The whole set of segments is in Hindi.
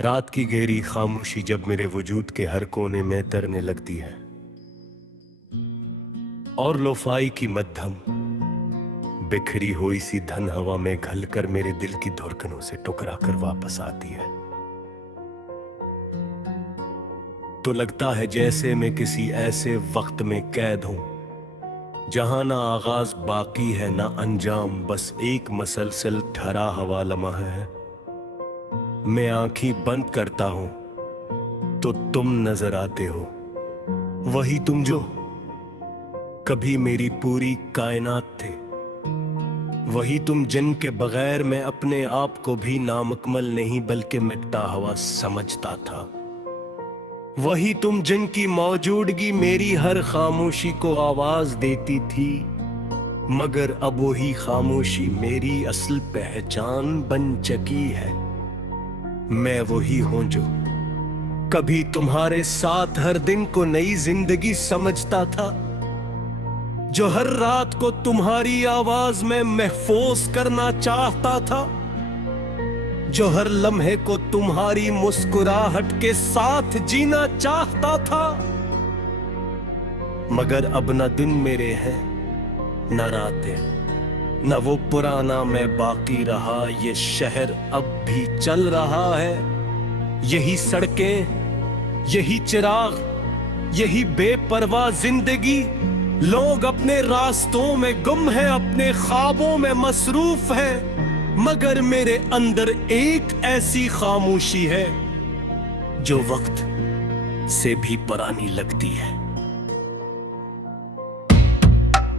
रात की गहरी खामोशी जब मेरे वजूद के हर कोने में तरने लगती है और लोफाई की मध्यम बिखरी हुई सी धन हवा में घलकर मेरे दिल की धड़कनों से टकरा कर वापस आती है, तो लगता है जैसे मैं किसी ऐसे वक्त में कैद हूं जहां ना आगाज बाकी है ना अंजाम, बस एक मसलसल ठहरा हवा लम्हा है। मैं आंखें बंद करता हूं तो तुम नजर आते हो, वही तुम जो कभी मेरी पूरी कायनात थे, वही तुम जिनके बगैर मैं अपने आप को भी नामुकम्मल नहीं बल्कि मिटता हुआ समझता था, वही तुम जिनकी मौजूदगी मेरी हर खामोशी को आवाज देती थी, मगर अब वही खामोशी मेरी असल पहचान बन चुकी है। मैं वही हूं जो कभी तुम्हारे साथ हर दिन को नई जिंदगी समझता था, जो हर रात को तुम्हारी आवाज में महफूज करना चाहता था, जो हर लम्हे को तुम्हारी मुस्कुराहट के साथ जीना चाहता था। मगर अब न दिन मेरे हैं न रातें, न वो पुराना मैं बाकी रहा, ये शहर अब भी चल रहा है, यही सड़कें, यही चिराग, यही बेपरवाह जिंदगी। लोग अपने रास्तों में गुम हैं, अपने ख्वाबों में मसरूफ हैं, मगर मेरे अंदर एक ऐसी खामोशी है जो वक्त से भी पुरानी लगती है।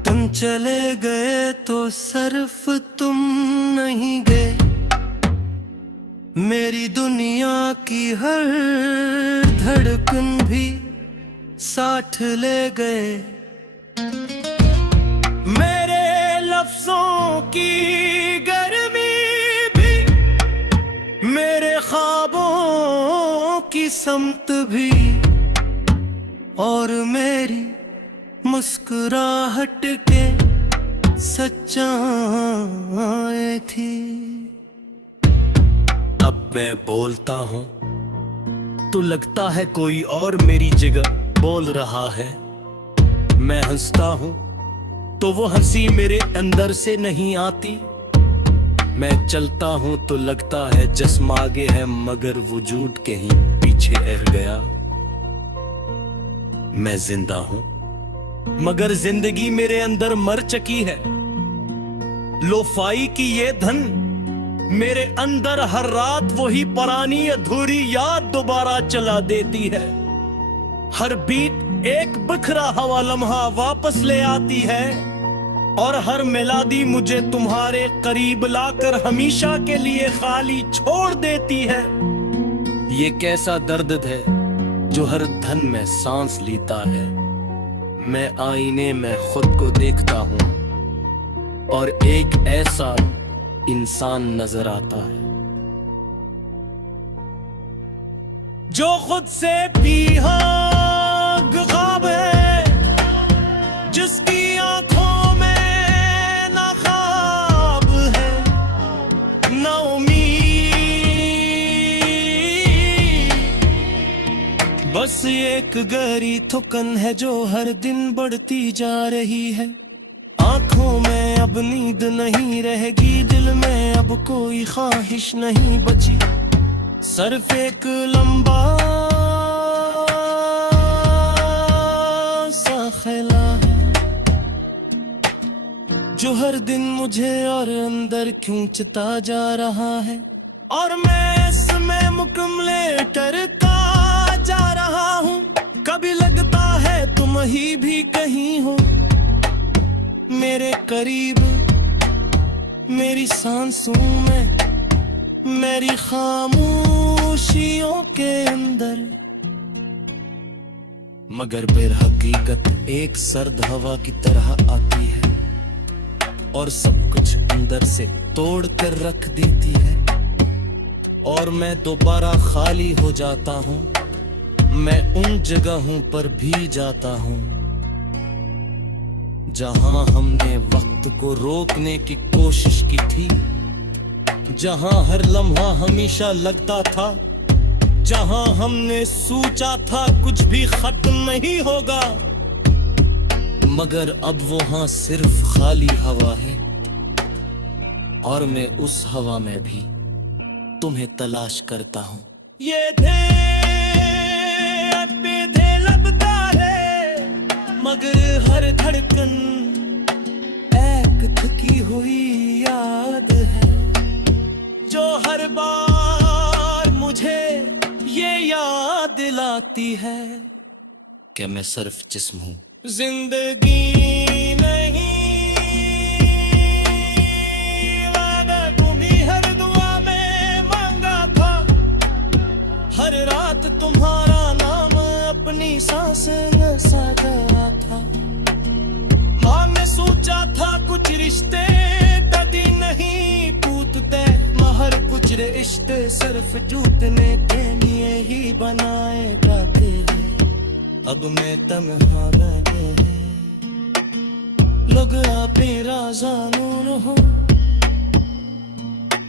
तुम चले गए तो सिर्फ तुम नहीं गए, मेरी दुनिया की हर धड़कन भी साथ ले गए, मेरे लफ्जों की गर्मी भी, मेरे ख्वाबों की समत भी, और मेरी मुस्कुराहट के सच्चाई थी। अब मैं बोलता हूं तो लगता है कोई और मेरी जगह बोल रहा है, मैं हंसता हूं तो वो हंसी मेरे अंदर से नहीं आती, मैं चलता हूं तो लगता है जिस्म आगे है मगर वजूद कहीं पीछे रह गया। मैं जिंदा हूं मगर जिंदगी मेरे अंदर मर चुकी है, लोफाई की ये धन मेरे अंदर हर रात वही पुरानी अधूरी याद दोबारा चला देती है, हर बीत एक बिखरा हवा लम्हा वापस ले आती है, और हर मिलादी मुझे तुम्हारे करीब लाकर हमेशा के लिए खाली छोड़ देती है। ये कैसा दर्द है जो हर धन में सांस लेता है, मैं आईने में खुद को देखता हूं और एक ऐसा इंसान नजर आता है जो खुद से भी ख्वाब है, जिसकी आंखों में ना ख्वाब है ना उम्मीद, बस एक गहरी थकन है जो हर दिन बढ़ती जा रही है, आंखों में अब नींद नहीं रहेगी, दिल में अब कोई ख्वाहिश नहीं बची, सिर्फ एक लंबा सा ख्याला है जो हर दिन मुझे और अंदर खींचता जा रहा है, और मैं इसमें मुकम्मल करता जा रहा हूँ। कभी लगता है तुम ही भी कहीं हो मेरे करीब, मेरी सांसों में, मेरी खामोशियों के अंदर, मगर बेहकीकत एक सर्द हवा की तरह आती है और सब कुछ अंदर से तोड़ कर रख देती है, और मैं दोबारा खाली हो जाता हूँ, मैं उन जगहों पर भी जाता हूँ जहां हमने वक्त को रोकने की कोशिश की थी, जहां हर लम्हा हमेशा लगता था जहां हमने सोचा था कुछ भी खत्म नहीं होगा, मगर अब वहां सिर्फ खाली हवा है। और मैं उस हवा में भी तुम्हें तलाश करता हूं। ये बेधे लगता है, मगर हर धड़कन एक थकी हुई याद है, जो हर बार मुझे ये याद दिलाती है कि मैं सिर्फ जिस्म हूं, जिंदगी नहीं। वादा तुम्ही हर दुआ में मांगा था, हर रात तुम्हारा नाम अपनी सांस में साधा था। माँ ने सोचा था कुछ रिश्ते कभी नहीं टूटते, मगर कुछ रिश्ते सिर्फ टूटने के लिए ही बनाए जाते हैं। अब मैं तन्हा बैठे लोग आप राज़ानून हो,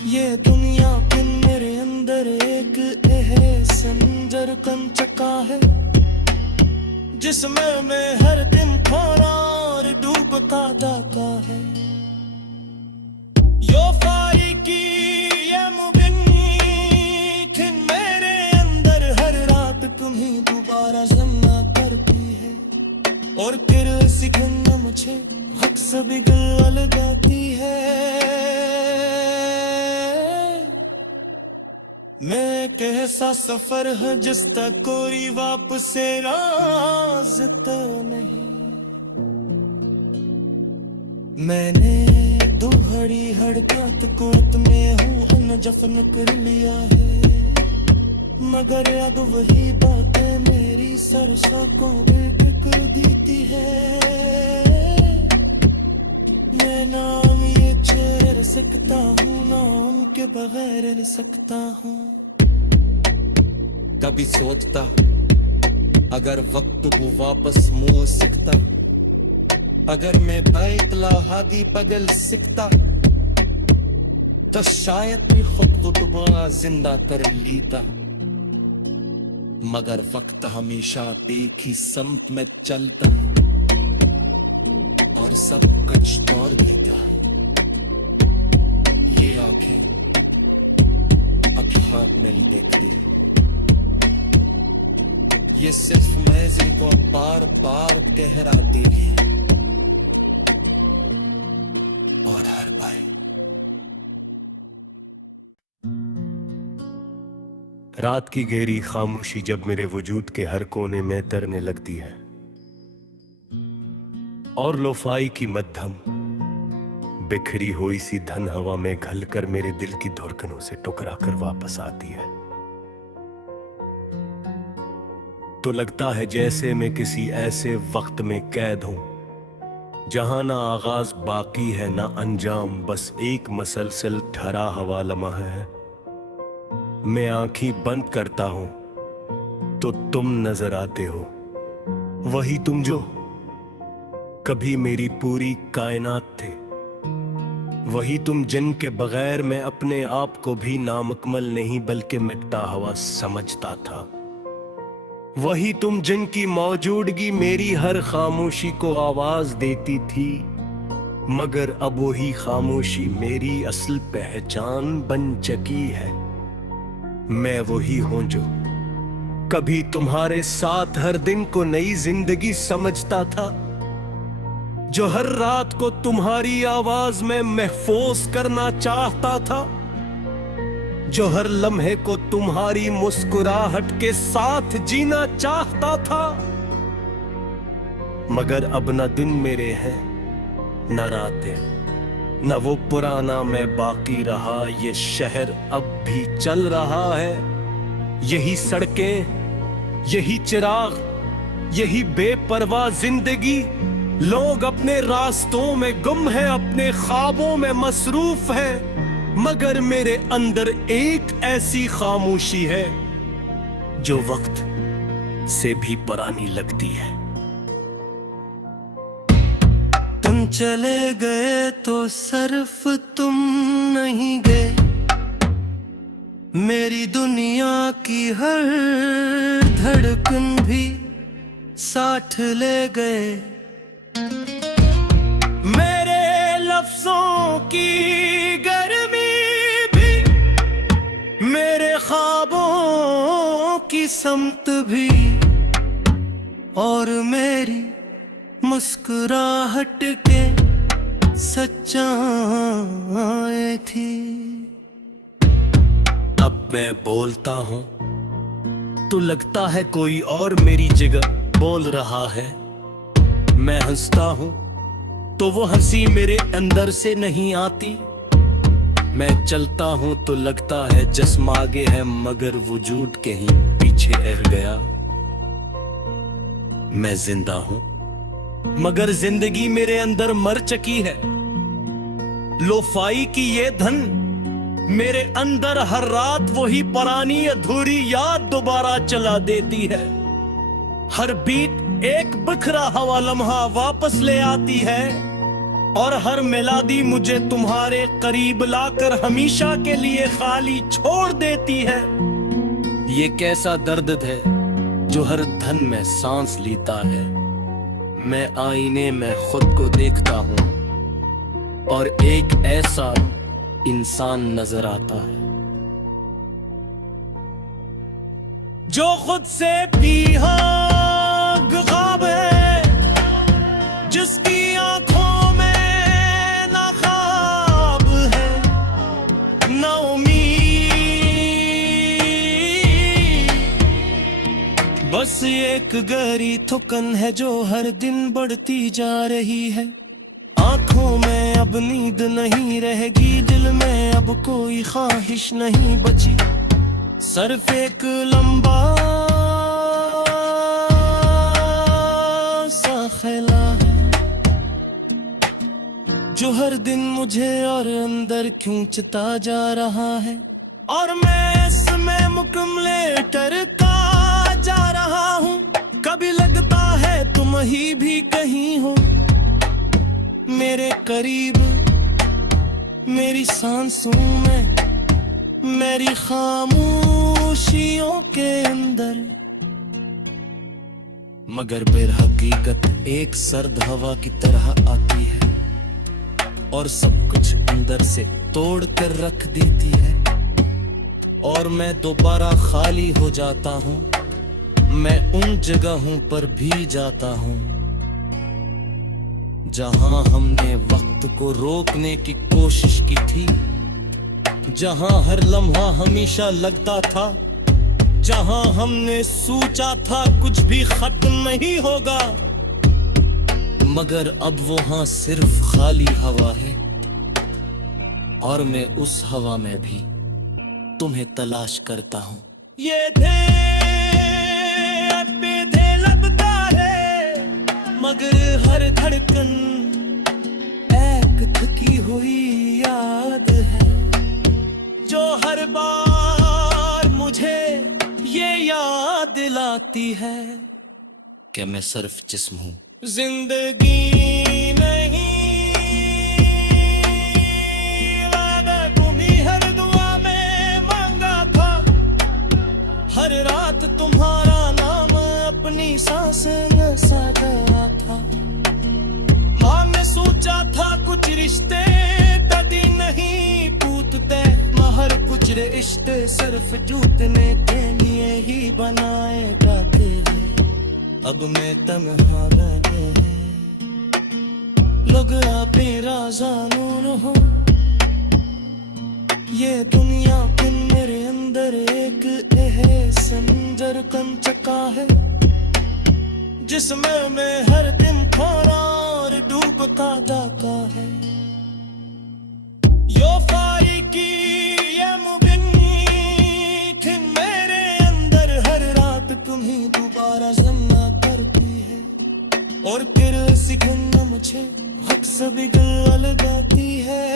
ये दुनिया फिर मेरे अंदर एक संजर कन चका है, जिसमें मैं हर दिन खोरा और डूबता जाता है। यो फारी की ये मुबिनी थी मेरे अंदर, हर रात तुम्हें दोबारा जिंदा करती है, और फिर सिखना मुझे हक से बिगड़ जाती है। मैं कैसा सफर है जिस तक कोई वापस से राज तो नहीं। मैंने दो घड़ी हड़कत कोत में हूँ अन जफन कर लिया है, मगर अब वही बातें मेरी सरसों को बेफिक्र देती है। मैं नाम ये चेहरे सकता हूँ, ना उनके बगैर रह सकता हूँ। कभी सोचता अगर वक्त वो वापस मोड़ सकता, अगर मैं बैतला हादी पगल सकता, तो शायद भी खुद को दोबारा जिंदा कर लेता। मगर वक्त हमेशा एक ही समत में चलता, और सब कुछ दौड़ देता है। ये आंखें अब मिल देखती है, ये सिर्फ महज़िल को बार बार कहराती है, और हर बार रात की गहरी खामोशी जब मेरे वजूद के हर कोने में तरने लगती है, और लोफाई की मध्यम बिखरी हुई सी धन हवा में घलकर मेरे दिल की धड़कनों से टकरा कर वापस आती है, तो लगता है जैसे मैं किसी ऐसे वक्त में कैद हूं, जहां ना आगाज बाकी है ना अंजाम, बस एक मसलसल ठहरा हुआ लम्हा है। मैं आंखें बंद करता हूं तो तुम नजर आते हो, वही तुम जो कभी मेरी पूरी कायनात थे, वही तुम जिनके बगैर मैं अपने आप को भी नामुकम्मल नहीं बल्कि मिटता हुआ समझता था, वही तुम जिनकी मौजूदगी मेरी हर खामोशी को आवाज देती थी, मगर अब वही खामोशी मेरी असल पहचान बन चुकी है। मैं वही हूं जो कभी तुम्हारे साथ हर दिन को नई जिंदगी समझता था, जो हर रात को तुम्हारी आवाज में महफूज करना चाहता था, जो हर लम्हे को तुम्हारी मुस्कुराहट के साथ जीना चाहता था। मगर अब न दिन मेरे हैं न रातें, न वो पुराना मैं बाकी रहा, ये शहर अब भी चल रहा है, यही सड़कें, यही चिराग, यही बेपरवाह जिंदगी। लोग अपने रास्तों में गुम हैं, अपने ख्वाबों में मसरूफ हैं, मगर मेरे अंदर एक ऐसी खामोशी है जो वक्त से भी पुरानी लगती है। तुम चले गए तो सिर्फ तुम नहीं गए, मेरी दुनिया की हर धड़कन भी साथ ले गए। मेरे लफ्जों की गर्मी भी, मेरे ख्वाबों की समत भी, और मेरी मुस्कुराहट के सच्चाई थी। अब मैं बोलता हूँ तो लगता है कोई और मेरी जगह बोल रहा है। मैं हंसता हूँ तो वो हंसी मेरे अंदर से नहीं आती। मैं चलता हूँ तो लगता है जिस्म आगे है मगर वजूद कहीं पीछे रह गया। मैं जिंदा हूँ मगर जिंदगी मेरे अंदर मर चुकी है। लोफाई की ये धन मेरे अंदर हर रात वही पुरानी अधूरी याद दोबारा चला देती है। हर बीट एक बिखरा हुआ लम्हा वापस ले आती है, और हर मिलादी मुझे तुम्हारे करीब लाकर हमेशा के लिए खाली छोड़ देती है। ये कैसा दर्द है जो हर धन में सांस लेता है। मैं आईने में खुद को देखता हूँ और एक ऐसा इंसान नजर आता है जो खुद से भी ख्वाब है, जिसकी आंखों में ना ख्वाब है ना उम्मीद। बस एक गहरी थुकन है जो हर दिन बढ़ती जा रही है। आंखों में अब नींद नहीं रहेगी, दिल में अब कोई ख्वाहिश नहीं बची। सिर्फ एक लंबा सा ख्याल है जो हर दिन मुझे और अंदर खींचता जा रहा है, और मैं इसमें मुकम्मले टरका जा रहा हूँ। कभी लगता है तुम ही भी कहीं हो मेरे करीब, मेरी सांसों में, मेरी खामोशियों के अंदर। मगर बेहकीकत एक सर्द हवा की तरह आती है और सब कुछ अंदर से तोड़ कर रख देती है, और मैं दोबारा खाली हो जाता हूँ। मैं उन जगहों पर भी जाता हूँ जहां हमने वक्त को रोकने की कोशिश की थी, जहां हर लम्हा हमेशा लगता था, जहां हमने सोचा था कुछ भी खत्म नहीं होगा। मगर अब वहां सिर्फ खाली हवा है, और मैं उस हवा में भी तुम्हें तलाश करता हूं। ये बेधे लगता है मगर हर धड़कन एक थकी हुई याद है, जो हर बार मुझे ये याद दिलाती है कि मैं सिर्फ जिस्म हूँ, जिंदगी नहीं। वादा तुम्ही हर दुआ में मांगा था, हर रात तुम्हारा नाम अपनी सांस में साधा था। माँ ने सोचा था कुछ रिश्ते कभी नहीं टूटते, महर कुछ रिश्ते सिर्फ टूटने के लिए ही बनाए जाते हैं। अब मैं तन्हा बैठे हैं, लोग आप राज़ानूर हो। ये दुनिया फिर मेरे अंदर एक समंदर कन चका है, जिसमें मैं हर दिन खोरा और डूबता जाता है। यो फारी की ये मुबिनी थी मेरे अंदर, हर रात तुम्हीं दोबारा ज़िंदा करती है, और फिर सिकुन मुझे हक से बिगल जाती है।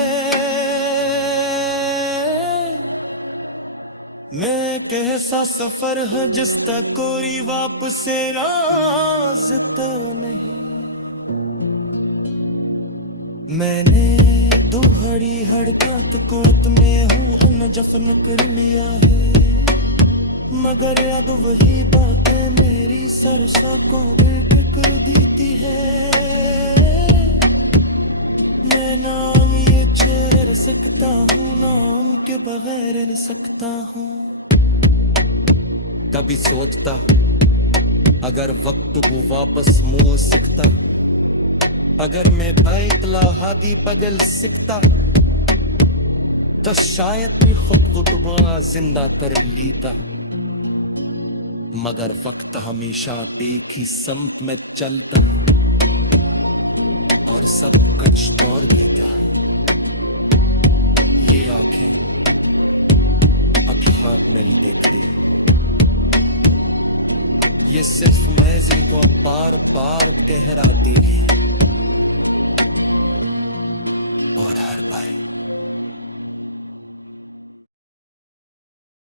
मैं कैसा सफर है जिस तक कोई वापस रास्ता नहीं। मैंने दुहरी हड़कत कोत में हूँ न जफन कर लिया है, मगर याद वही बातें मेरी सरसों को बेफिक्र देती है। मैं ना ये चेहरे सकता हूँ ना उनके बगैर रह सकता हूँ। कभी सोचता अगर वक्त को वापस मुँह सकता, अगर मैं बैतला हादी पगल सकता, तो शायद भी खुद को दोबारा जिंदा कर लेता। मगर वक्त हमेशा एक ही समत में चलता और सब कुछ तोड़ देता। ये आंखें अब हाथ नहीं देखती, ये सिर्फ मैं जिनको बार बार कहराती है।